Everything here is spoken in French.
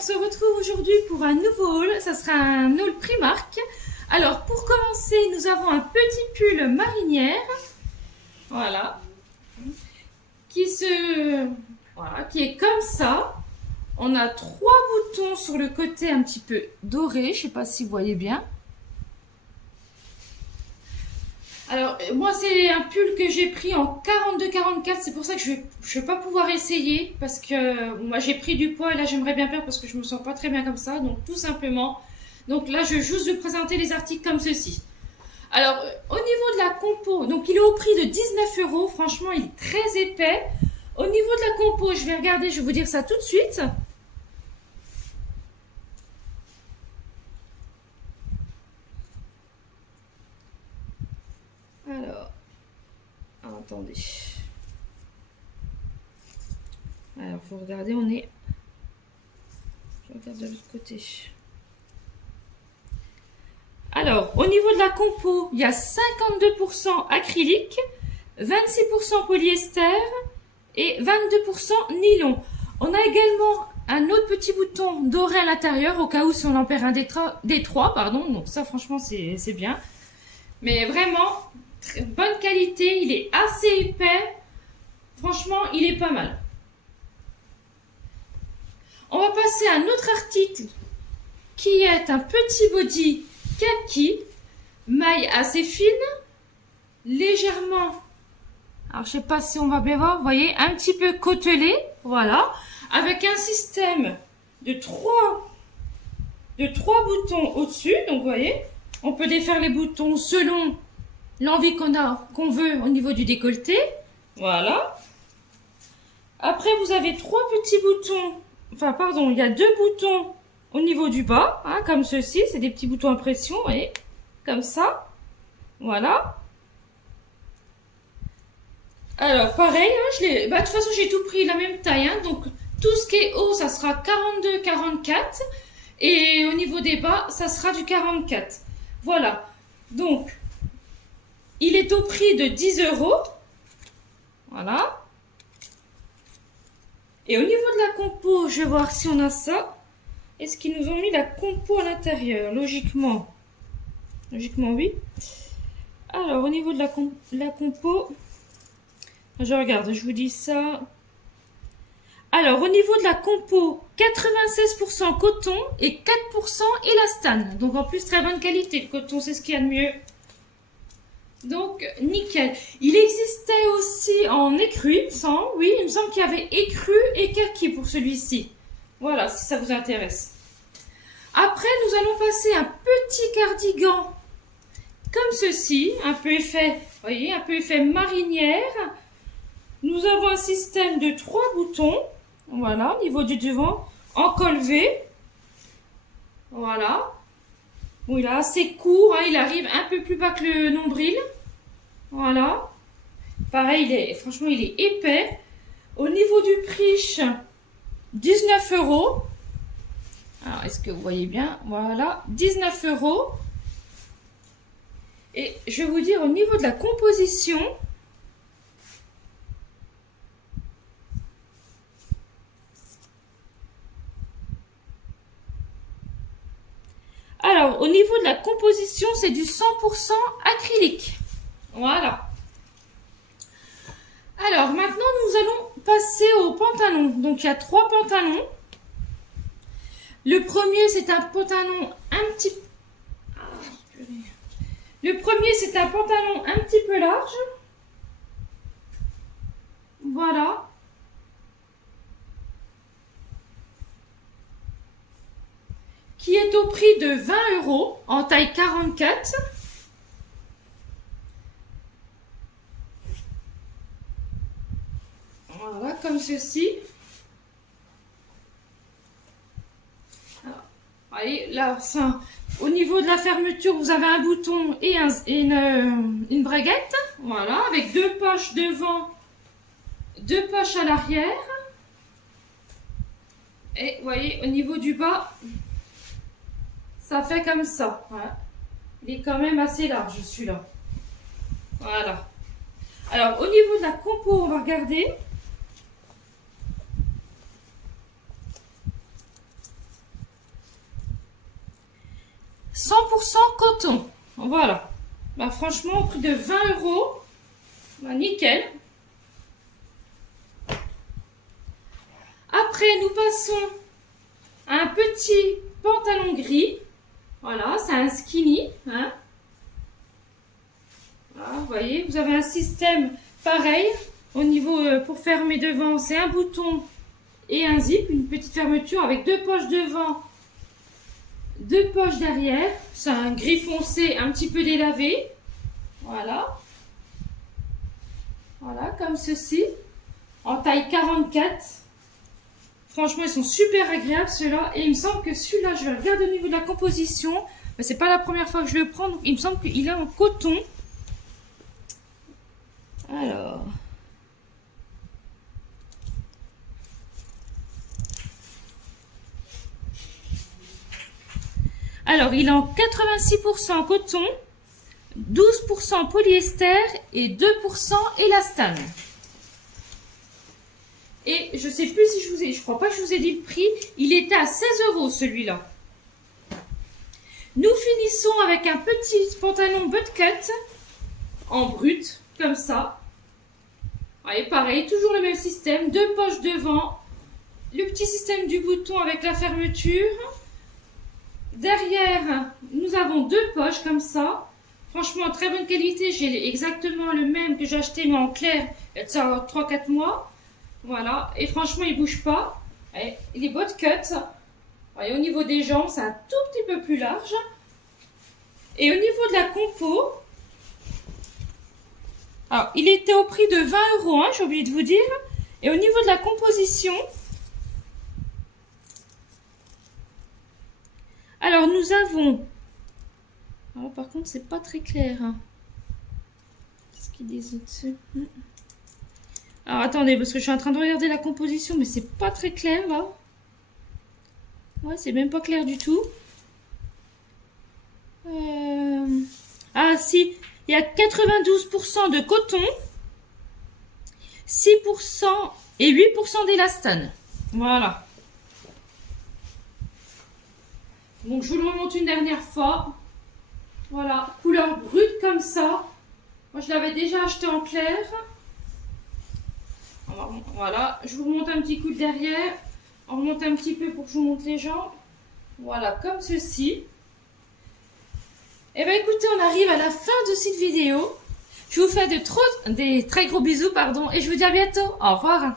on se retrouve aujourd'hui pour un nouveau haul. Ça sera un haul Primark. Alors, pour commencer, nous avons un petit pull marinière. Voilà. Qui est comme ça. On a 3 boutons sur le côté un petit peu doré. Je sais pas si vous voyez bien. Alors, moi, c'est un pull que j'ai pris en 42-44. C'est pour ça que je vais pas pouvoir essayer. Parce que moi, j'ai pris du poids et là, j'aimerais bien perdre parce que je me sens pas très bien comme ça. Donc, tout simplement. Donc là, je vais juste vous présenter les articles comme ceci. Alors, au niveau de la compo, donc il est au prix de 19 €. Franchement, il est très épais. Au niveau de la compo, je vais regarder, je vais vous dire ça tout de suite. Alors, attendez. Alors, faut regarder, je regarde de l'autre côté. Alors, au niveau de la compo, il y a 52% acrylique, 26% polyester et 22% nylon. On a également un autre petit bouton doré à l'intérieur au cas où si on en perd un des trois, pardon. Donc ça, franchement, c'est bien. Mais vraiment, bonne qualité, il est assez épais. Franchement, il est pas mal. On va passer à un autre article qui est un petit body kaki, maille assez fine, légèrement, alors je sais pas si on va bien voir, vous voyez, un petit peu côtelé, voilà, avec un système de 3 boutons au-dessus. Donc vous voyez, on peut défaire les boutons selon l'envie qu'on veut au niveau du décolleté, voilà. Après vous avez 3 petits boutons, enfin pardon, il y a 2 boutons au niveau du bas, hein, comme ceci, c'est des petits boutons à pression, vous voyez, comme ça, voilà. Alors pareil, hein, de toute façon j'ai tout pris la même taille, hein, donc tout ce qui est haut ça sera 42-44 et au niveau des bas ça sera du 44. Voilà, donc il est au prix de 10 €, voilà. Et au niveau de la compo, je vais voir si on a ça. Est-ce qu'ils nous ont mis la compo à l'intérieur? Logiquement oui. Alors, au niveau de la compo, je regarde, je vous dis ça. Alors, au niveau de la compo, 96% coton et 4% élastane. Donc, en plus, très bonne qualité. Le coton, c'est ce qu'il y a de mieux. Donc, nickel. Il existait aussi en écru, il me semble. Oui, il me semble qu'il y avait écru et kaki pour celui-ci. Voilà, si ça vous intéresse. Après, nous allons passer un petit cardigan comme ceci, un peu effet, vous voyez, un peu effet marinière. Nous avons un système de 3 boutons, voilà, au niveau du devant, en col V. Voilà. Bon, il est assez court, hein, il arrive un peu plus bas que le nombril. Voilà. Pareil, franchement, il est épais. Au niveau du prix, 19 €. Alors, est-ce que vous voyez bien? Voilà, 19 €. Et je vais vous dire au niveau de la composition. Alors, au niveau de la composition, c'est du 100% acrylique. Voilà. Alors, maintenant, nous allons passer aux pantalons. Donc, il y a 3 pantalons. Le premier, c'est un pantalon un petit peu large. Voilà. Qui est au prix de 20 € en taille 44. Voilà, comme ceci. Alors, voyez, là, ça, au niveau de la fermeture, vous avez un bouton et une braguette. Voilà, avec 2 poches devant, 2 poches à l'arrière. Et vous voyez, au niveau du bas, ça fait comme ça. Voilà. Il est quand même assez large, celui-là. Voilà. Alors, au niveau de la compo, on va regarder. 100% coton. Voilà. Bah, franchement, au prix de 20 €, bah, nickel. Après, nous passons à un petit pantalon gris. Voilà, c'est un skinny. Hein. Voilà, vous voyez, vous avez un système pareil. Au niveau, pour fermer devant, c'est un bouton et un zip. Une petite fermeture avec 2 poches devant, 2 poches derrière. C'est un gris foncé un petit peu délavé. Voilà. Voilà, comme ceci. En taille 44. Franchement, ils sont super agréables ceux-là. Et il me semble que celui-là, je vais regarder au niveau de la composition. Mais c'est pas la première fois que je le prends. Donc il me semble qu'il est en coton. Alors. Alors, il est en 86% coton, 12% polyester et 2% élastane. Et je sais plus si je crois pas que je vous ai dit le prix. Il était à 16 € celui-là. Nous finissons avec un petit pantalon butt cut en brut, comme ça. Et pareil, toujours le même système, 2 poches devant, le petit système du bouton avec la fermeture. Derrière, nous avons 2 poches comme ça. Franchement, très bonne qualité. J'ai exactement le même que j'ai acheté mais en clair il y a 3-4 mois. Voilà, et franchement, il ne bouge pas. Et il est butt cut. Et au niveau des jambes, c'est un tout petit peu plus large. Et au niveau de la compo, alors, il était au prix de 20 €, hein, j'ai oublié de vous dire. Et au niveau de la composition, alors nous avons... Alors, par contre, c'est pas très clair. Hein. Qu'est-ce qu'ils disent au-dessus? Alors, attendez, parce que je suis en train de regarder la composition, mais c'est pas très clair, là. Ouais, c'est même pas clair du tout. Ah, si, il y a 92% de coton, 6% et 8% d'élastane. Voilà. Donc, je vous le remonte une dernière fois. Voilà, couleur brute comme ça. Moi, je l'avais déjà acheté en clair. Voilà, je vous remonte un petit coup de derrière. On remonte un petit peu pour que je vous montre les jambes. Voilà, comme ceci. Et bien, écoutez, on arrive à la fin de cette vidéo. Je vous fais des très gros bisous, pardon. Et je vous dis à bientôt. Au revoir.